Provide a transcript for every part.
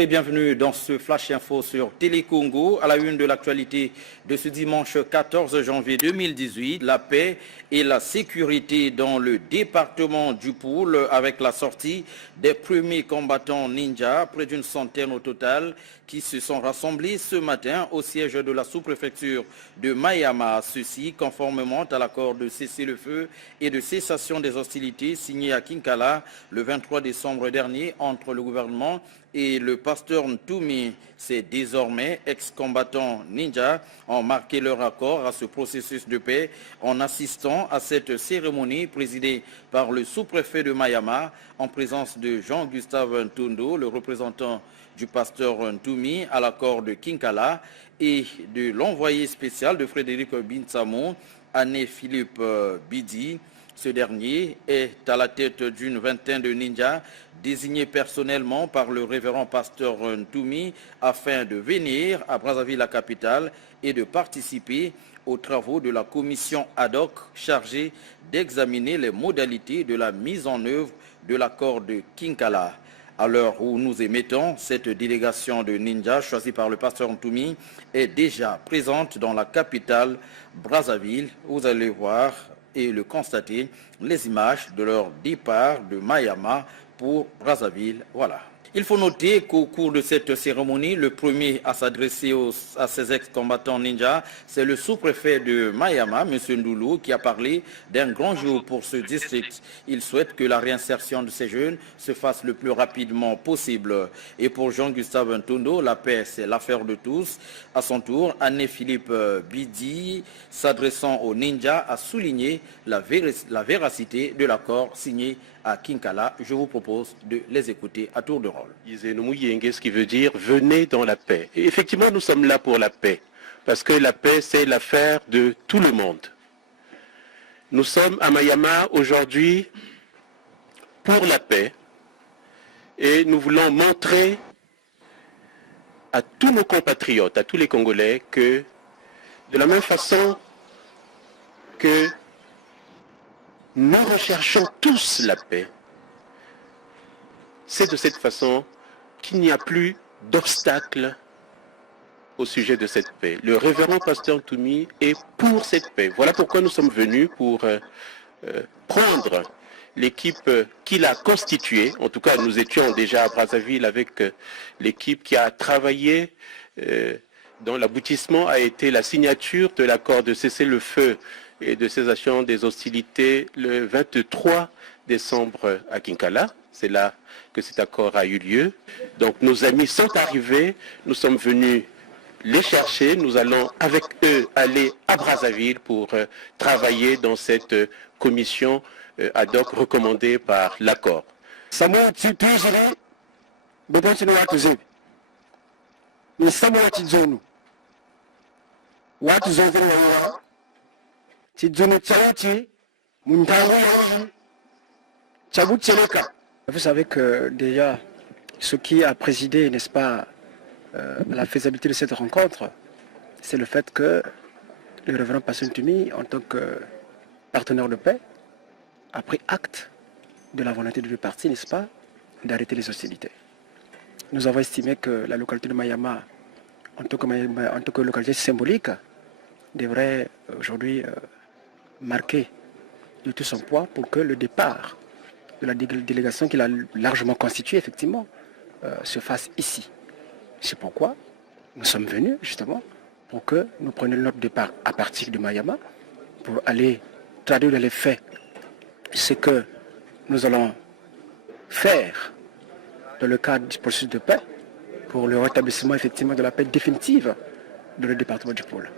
Et bienvenue dans ce Flash Info sur Télé Congo. À la une de l'actualité de ce dimanche 14 janvier 2018, la paix et la sécurité dans le département du Poul avec la sortie des premiers combattants ninja, près d'une centaine au total, qui se sont rassemblés ce matin au siège de la sous-préfecture de Mayama. Ceci conformément à l'accord de cessez-le-feu et de cessation des hostilités signé à Kinkala le 23 décembre dernier entre le gouvernement et le pasteur Ntoumi. Ces désormais ex-combattants ninja ont marqué leur accord à ce processus de paix en assistant à cette cérémonie présidée par le sous-préfet de Mayama en présence de Jean-Gustave Ntondo, le représentant du pasteur Ntoumi à l'accord de Kinkala, et de l'envoyé spécial de Frédéric Binsamo, Anne-Philippe Bidi. Ce dernier est à la tête d'une vingtaine de ninjas désignés personnellement par le révérend pasteur Ntoumi afin de venir à Brazzaville, la capitale, et de participer aux travaux de la commission ad hoc chargée d'examiner les modalités de la mise en œuvre de l'accord de Kinkala. À l'heure où nous émettons, cette délégation de ninjas choisie par le pasteur Ntoumi est déjà présente dans la capitale Brazzaville. Vous allez voir et le constater les images de leur départ de Mayama pour Brazzaville. Voilà. Il faut noter qu'au cours de cette cérémonie, le premier à s'adresser à ces ex-combattants ninjas, c'est le sous-préfet de Mayama, M. Ndoulou, qui a parlé d'un grand jour pour ce district. Il souhaite que la réinsertion de ces jeunes se fasse le plus rapidement possible. Et pour Jean-Gustave Ntondo, la paix, c'est l'affaire de tous. À son tour, Anne-Philippe Bidi, s'adressant aux ninjas, a souligné la véracité de l'accord signé à Kinkala. Je vous propose de les écouter à tour de rôle. Ce qui veut dire venez dans la paix. Et effectivement, nous sommes là pour la paix, parce que la paix, c'est l'affaire de tout le monde. Nous sommes à Mayama aujourd'hui pour la paix et nous voulons montrer à tous nos compatriotes, à tous les Congolais, que de la même façon que nous recherchons tous la paix, c'est de cette façon qu'il n'y a plus d'obstacle au sujet de cette paix. Le révérend pasteur Ntoumi est pour cette paix. Voilà pourquoi nous sommes venus pour prendre l'équipe qu'il a constituée. En tout cas, nous étions déjà à Brazzaville avec l'équipe qui a travaillé, dont l'aboutissement a été la signature de l'accord de cessez-le-feu et de cessation des hostilités le 23 décembre à Kinkala. C'est là que cet accord a eu lieu. Donc nos amis sont arrivés, nous sommes venus les chercher, nous allons avec eux aller à Brazzaville pour travailler dans cette commission ad hoc recommandée par l'accord. Vous savez que déjà, ce qui a présidé, n'est-ce pas, la faisabilité de cette rencontre, c'est le fait que le révérend pasteur Ntoumi, en tant que partenaire de paix, a pris acte de la volonté de deux parties, n'est-ce pas, d'arrêter les hostilités. Nous avons estimé que la localité de Mayama, en tant que localité symbolique, devrait aujourd'hui marquer de tout son poids pour que le départ de la délégation qu'il a largement constituée, effectivement, se fasse ici. C'est pourquoi nous sommes venus, justement, pour que nous prenions notre départ à partir de Mayama, pour aller traduire dans les faits ce que nous allons faire dans le cadre du processus de paix, pour le rétablissement, effectivement, de la paix définitive dans le département du Pôle.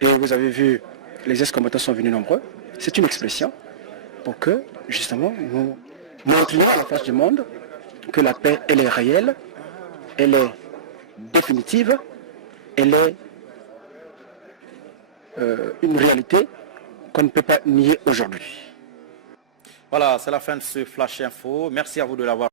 Et vous avez vu, les ex-combattants sont venus nombreux. C'est une expression pour que, justement, nous montrions à la face du monde que la paix, elle est réelle, elle est définitive, elle est une réalité qu'on ne peut pas nier aujourd'hui. Voilà, c'est la fin de ce Flash Info. Merci à vous de l'avoir